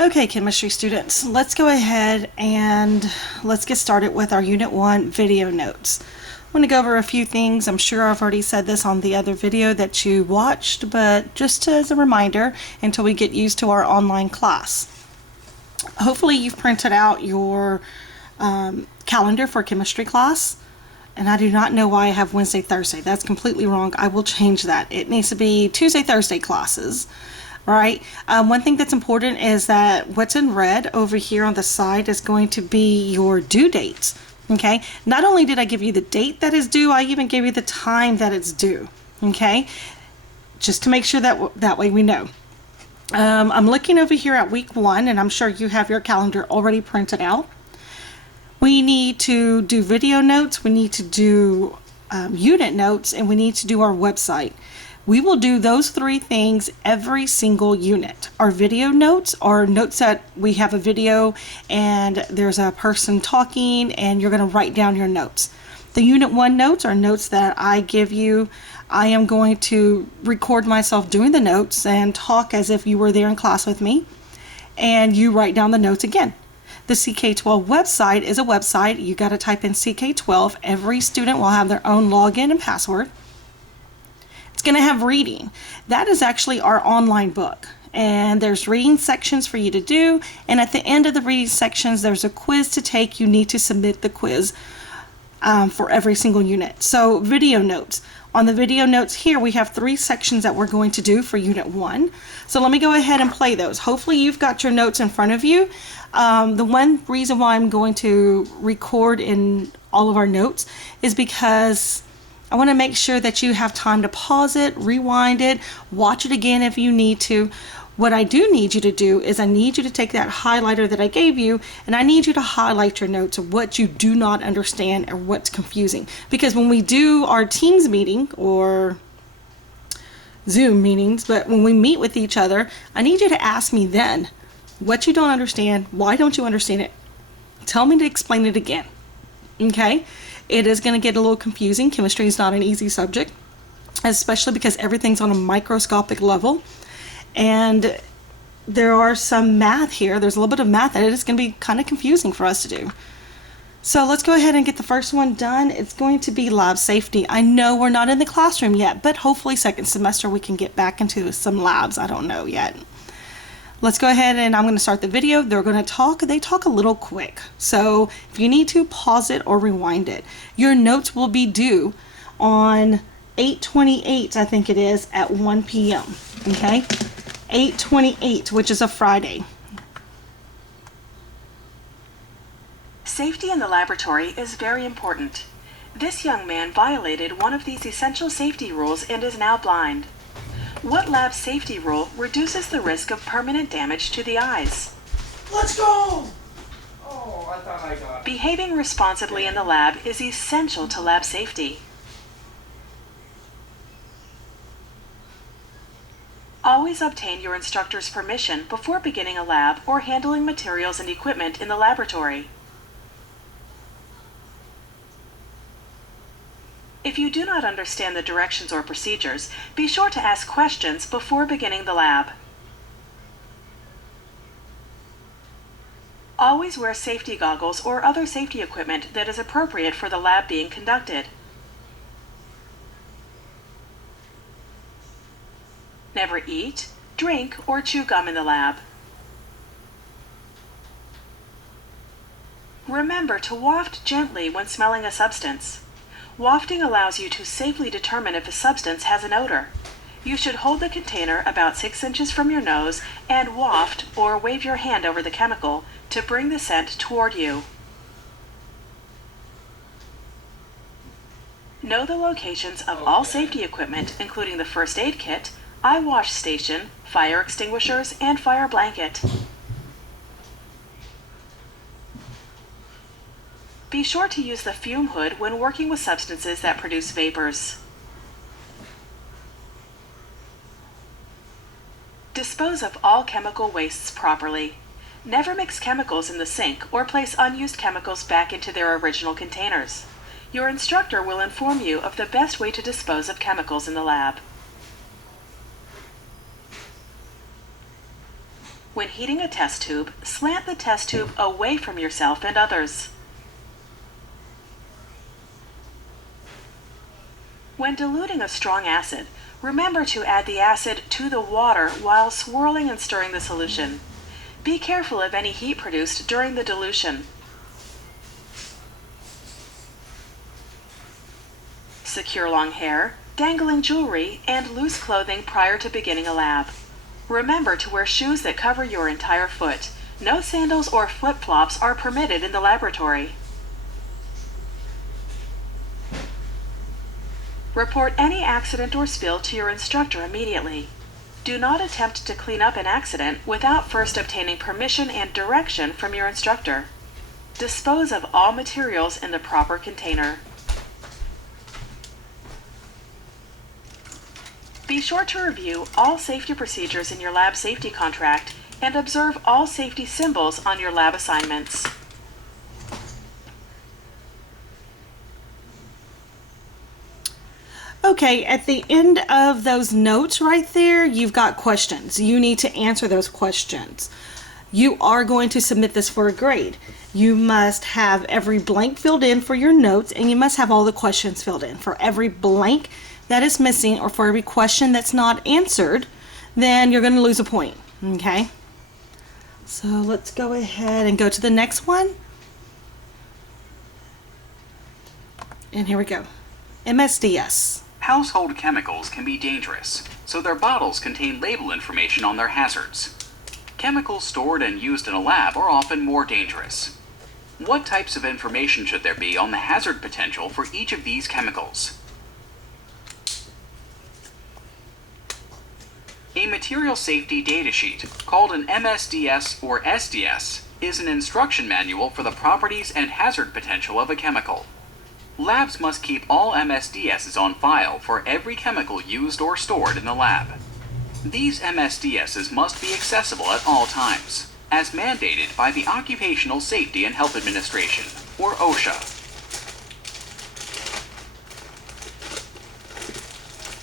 Okay, chemistry students, let's go ahead and let's get started with our Unit 1 video notes. I'm going to go over a few things. I'm sure I've already said this on the other video that you watched, but just as a reminder until we get used to our online class. Hopefully you've printed out your calendar for chemistry class. And I do not know why I have Wednesday, Thursday. That's completely wrong. I will change that. It needs to be Tuesday, Thursday classes. Right. One thing that's important is that what's in red over here on the side is going to be your due dates. Okay. Not only did I give you the date that is due, I even gave you the time that it's due. Okay. Just to make sure that way we know. I'm looking over here at week 1, and I'm sure you have your calendar already printed out. We need to do video notes. We need to do unit notes, and we need to do our website. We will do those 3 things every single unit. Our video notes are notes that we have a video and there's a person talking and you're going to write down your notes. The Unit 1 notes are notes that I give you. I am going to record myself doing the notes and talk as if you were there in class with me, and you write down the notes again. The CK12 website is a website. You got to type in CK12. Every student will have their own login and password. It's going to have reading. That is actually our online book. And there's reading sections for you to do. And at the end of the reading sections, there's a quiz to take. You need to submit the quiz for every single unit. So video notes. On the video notes here, we have 3 sections that we're going to do for Unit 1. So let me go ahead and play those. Hopefully you've got your notes in front of you. The one reason why I'm going to record in all of our notes is because I want to make sure that you have time to pause it, rewind it, watch it again if you need to. What I do need you to do is I need you to take that highlighter that I gave you, and I need you to highlight your notes of what you do not understand or what's confusing. Because when we do our Teams meeting or Zoom meetings, but when we meet with each other, I need you to ask me then what you don't understand, why don't you understand it? Tell me to explain it again. Okay? It is going to get a little confusing. Chemistry is not an easy subject, especially because everything's on a microscopic level. And there are some math here. There's a little bit of math that it is going to be kind of confusing for us to do. So let's go ahead and get the first one done. It's going to be lab safety. I know we're not in the classroom yet, but hopefully second semester we can get back into some labs. I don't know yet. Let's go ahead and I'm going to start the video. They're going to talk. They talk a little quick. So if you need to, pause it or rewind it. Your notes will be due on 8/28, I think it is, at 1 p.m. Okay? 8/28, which is a Friday. Safety in the laboratory is very important. This young man violated one of these essential safety rules and is now blind. What lab safety rule reduces the risk of permanent damage to the eyes? Let's go! Oh, I thought I got it. Behaving responsibly in the lab is essential to lab safety. Always obtain your instructor's permission before beginning a lab or handling materials and equipment in the laboratory. If you do not understand the directions or procedures, be sure to ask questions before beginning the lab. Always wear safety goggles or other safety equipment that is appropriate for the lab being conducted. Never eat, drink, or chew gum in the lab. Remember to waft gently when smelling a substance. Wafting allows you to safely determine if a substance has an odor. You should hold the container about 6 inches from your nose and waft or wave your hand over the chemical to bring the scent toward you. Know the locations of all safety equipment, including the first aid kit, eye wash station, fire extinguishers, and fire blanket. Be sure to use the fume hood when working with substances that produce vapors. Dispose of all chemical wastes properly. Never mix chemicals in the sink or place unused chemicals back into their original containers. Your instructor will inform you of the best way to dispose of chemicals in the lab. When heating a test tube, slant the test tube away from yourself and others. When diluting a strong acid, remember to add the acid to the water while swirling and stirring the solution. Be careful of any heat produced during the dilution. Secure long hair, dangling jewelry, and loose clothing prior to beginning a lab. Remember to wear shoes that cover your entire foot. No sandals or flip-flops are permitted in the laboratory. Report any accident or spill to your instructor immediately. Do not attempt to clean up an accident without first obtaining permission and direction from your instructor. Dispose of all materials in the proper container. Be sure to review all safety procedures in your lab safety contract and observe all safety symbols on your lab assignments. Okay, at the end of those notes right there, you've got questions. You need to answer those questions. You are going to submit this for a grade. You must have every blank filled in for your notes, and you must have all the questions filled in. For every blank that is missing, or for every question that's not answered, then you're going to lose a point. Okay? So let's go ahead and go to the next one. And here we go. MSDS. Household chemicals can be dangerous, so their bottles contain label information on their hazards. Chemicals stored and used in a lab are often more dangerous. What types of information should there be on the hazard potential for each of these chemicals? A material safety data sheet, called an MSDS or SDS, is an instruction manual for the properties and hazard potential of a chemical. Labs must keep all MSDSs on file for every chemical used or stored in the lab. These MSDSs must be accessible at all times, as mandated by the Occupational Safety and Health Administration, or OSHA.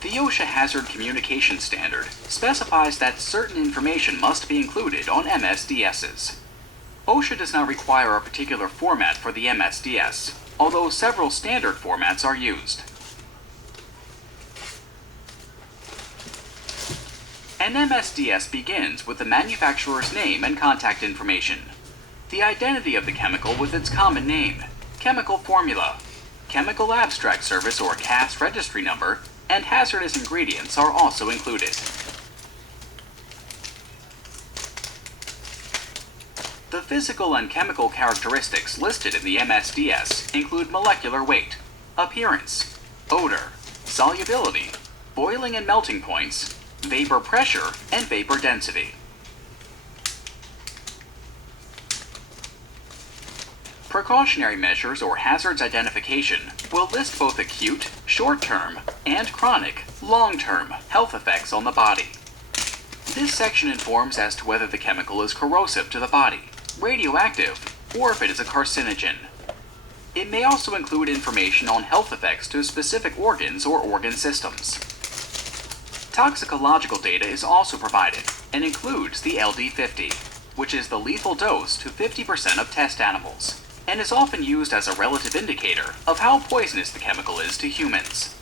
The OSHA Hazard Communication Standard specifies that certain information must be included on MSDSs. OSHA does not require a particular format for the MSDS, although several standard formats are used. An MSDS begins with the manufacturer's name and contact information, the identity of the chemical with its common name, chemical formula, chemical abstract service or CAS registry number, and hazardous ingredients are also included. The physical and chemical characteristics listed in the MSDS include molecular weight, appearance, odor, solubility, boiling and melting points, vapor pressure, and vapor density. Precautionary measures or hazards identification will list both acute, short-term, and chronic, long-term health effects on the body. This section informs as to whether the chemical is corrosive to the body, radioactive, or if it is a carcinogen. It may also include information on health effects to specific organs or organ systems. Toxicological data is also provided and includes the LD50, which is the lethal dose to 50% of test animals, and is often used as a relative indicator of how poisonous the chemical is to humans.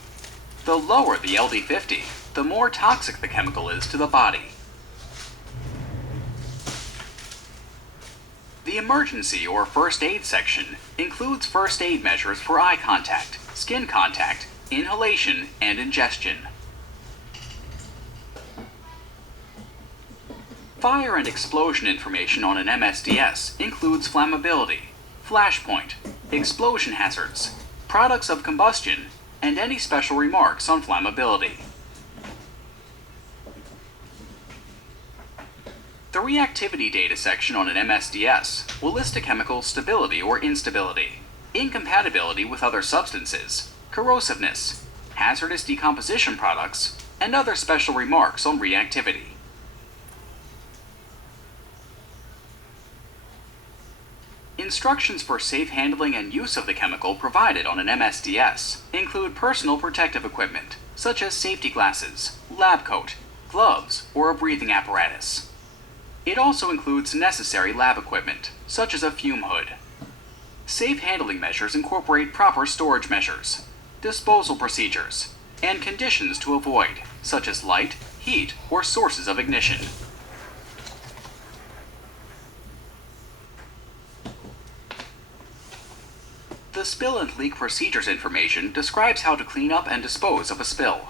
The lower the LD50, the more toxic the chemical is to the body. The emergency or first aid section includes first aid measures for eye contact, skin contact, inhalation, and ingestion. Fire and explosion information on an MSDS includes flammability, flash point, explosion hazards, products of combustion, and any special remarks on flammability. The reactivity data section on an MSDS will list a chemical's stability or instability, incompatibility with other substances, corrosiveness, hazardous decomposition products, and other special remarks on reactivity. Instructions for safe handling and use of the chemical provided on an MSDS include personal protective equipment, such as safety glasses, lab coat, gloves, or a breathing apparatus. It also includes necessary lab equipment, such as a fume hood. Safe handling measures incorporate proper storage measures, disposal procedures, and conditions to avoid, such as light, heat, or sources of ignition. The spill and leak procedures information describes how to clean up and dispose of a spill.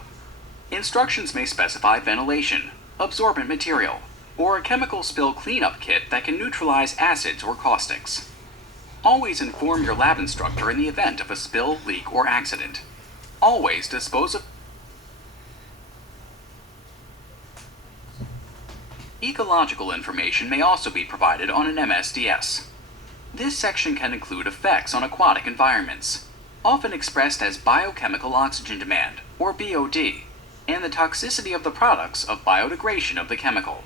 Instructions may specify ventilation, absorbent material, or a chemical spill cleanup kit that can neutralize acids or caustics. Always inform your lab instructor in the event of a spill, leak, or accident. Always dispose of Ecological information may also be provided on an MSDS. This section can include effects on aquatic environments, often expressed as biochemical oxygen demand, or BOD, and the toxicity of the products of biodegradation of the chemical.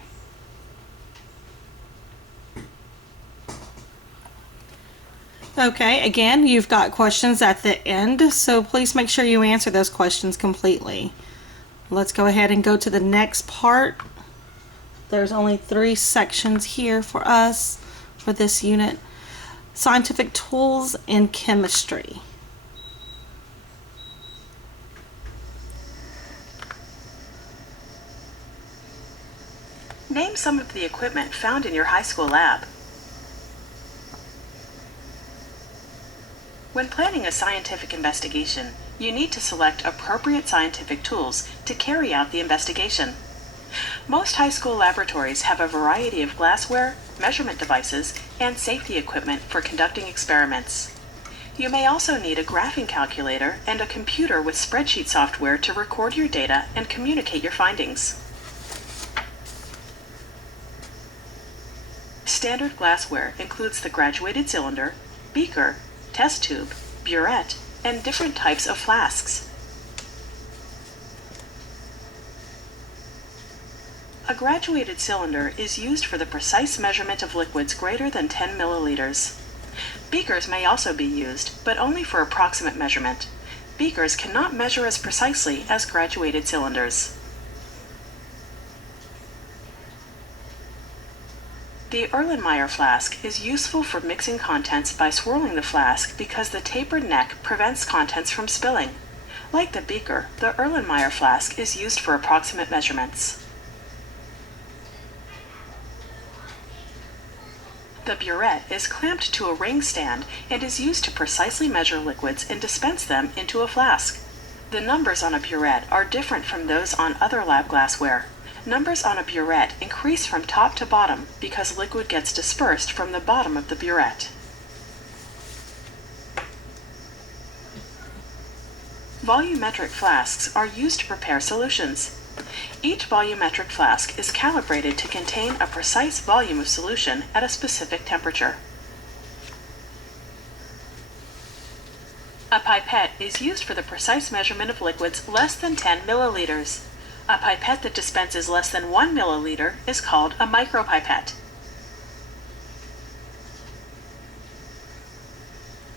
Okay, again, you've got questions at the end, so please make sure you answer those questions completely. Let's go ahead and go to the next part. There's only 3 sections here for us for this unit. Scientific tools in chemistry. Name some of the equipment found in your high school lab. When planning a scientific investigation, you need to select appropriate scientific tools to carry out the investigation. Most high school laboratories have a variety of glassware, measurement devices, and safety equipment for conducting experiments. You may also need a graphing calculator and a computer with spreadsheet software to record your data and communicate your findings. Standard glassware includes the graduated cylinder, beaker, test tube, burette, and different types of flasks. A graduated cylinder is used for the precise measurement of liquids greater than 10 milliliters. Beakers may also be used, but only for approximate measurement. Beakers cannot measure as precisely as graduated cylinders. The Erlenmeyer flask is useful for mixing contents by swirling the flask because the tapered neck prevents contents from spilling. Like the beaker, the Erlenmeyer flask is used for approximate measurements. The burette is clamped to a ring stand and is used to precisely measure liquids and dispense them into a flask. The numbers on a burette are different from those on other lab glassware. Numbers on a burette increase from top to bottom because liquid gets dispersed from the bottom of the burette. Volumetric flasks are used to prepare solutions. Each volumetric flask is calibrated to contain a precise volume of solution at a specific temperature. A pipette is used for the precise measurement of liquids less than 10 milliliters. A pipette that dispenses less than 1 milliliter is called a micropipette.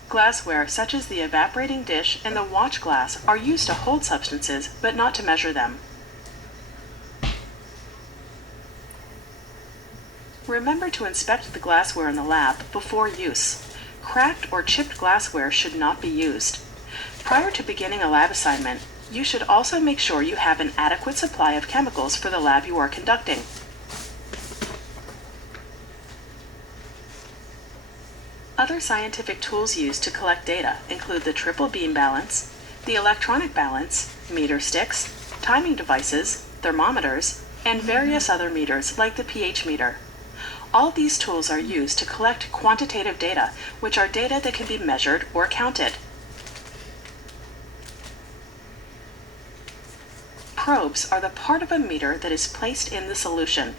Glassware such as the evaporating dish and the watch glass are used to hold substances but not to measure them. Remember to inspect the glassware in the lab before use. Cracked or chipped glassware should not be used. Prior to beginning a lab assignment, you should also make sure you have an adequate supply of chemicals for the lab you are conducting. Other scientific tools used to collect data include the triple beam balance, the electronic balance, meter sticks, timing devices, thermometers, and various other meters like the pH meter. All these tools are used to collect quantitative data, which are data that can be measured or counted. Probes are the part of a meter that is placed in the solution.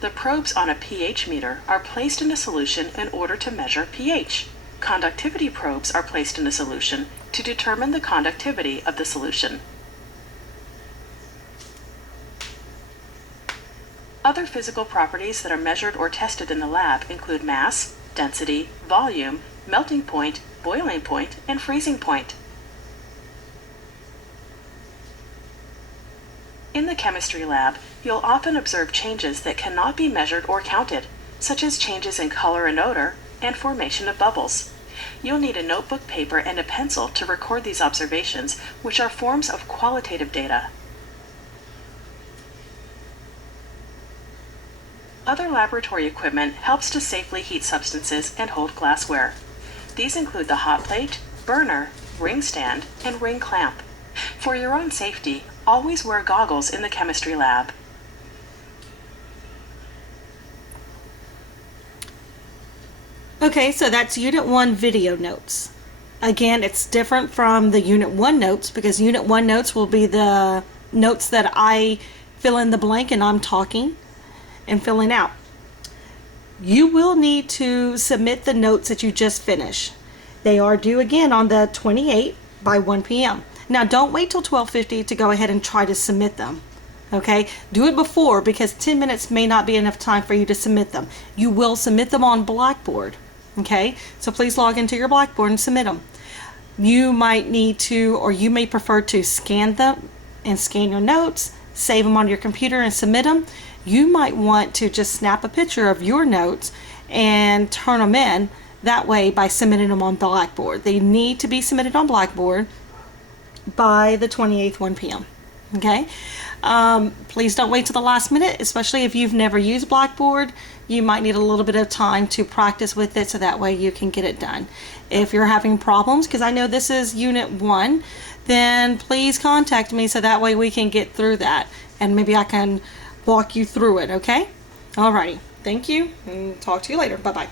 The probes on a pH meter are placed in a solution in order to measure pH. Conductivity probes are placed in a solution to determine the conductivity of the solution. Other physical properties that are measured or tested in the lab include mass, density, volume, melting point, boiling point, and freezing point. In the chemistry lab, you'll often observe changes that cannot be measured or counted, such as changes in color and odor and formation of bubbles. You'll need a notebook, paper, and a pencil to record these observations, which are forms of qualitative data. Other laboratory equipment helps to safely heat substances and hold glassware. These include the hot plate, burner, ring stand, and ring clamp. For your own safety, always wear goggles in the chemistry lab. Okay, so that's Unit 1 video notes. Again, it's different from the Unit 1 notes because Unit 1 notes will be the notes that I fill in the blank and I'm talking and filling out. You will need to submit the notes that you just finished. They are due again on the 28th by 1 p.m. Now don't wait till 12:50 to go ahead and try to submit them. Okay, do it before because 10 minutes may not be enough time for you to submit them. You will submit them on Blackboard. Okay, so please log into your Blackboard and submit them. You might need to, or you may prefer to scan them and scan your notes, save them on your computer and submit them. You might want to just snap a picture of your notes and turn them in that way by submitting them on Blackboard. They need to be submitted on Blackboard by the 28th 1 p.m. Okay, please don't wait till the last minute, especially if you've never used Blackboard. You might need a little bit of time to practice with it so that way you can get it done. If you're having problems, because I know this is Unit 1, then please contact me so that way we can get through that and maybe I can walk you through it, okay? Alrighty, thank you and talk to you later. Bye-bye.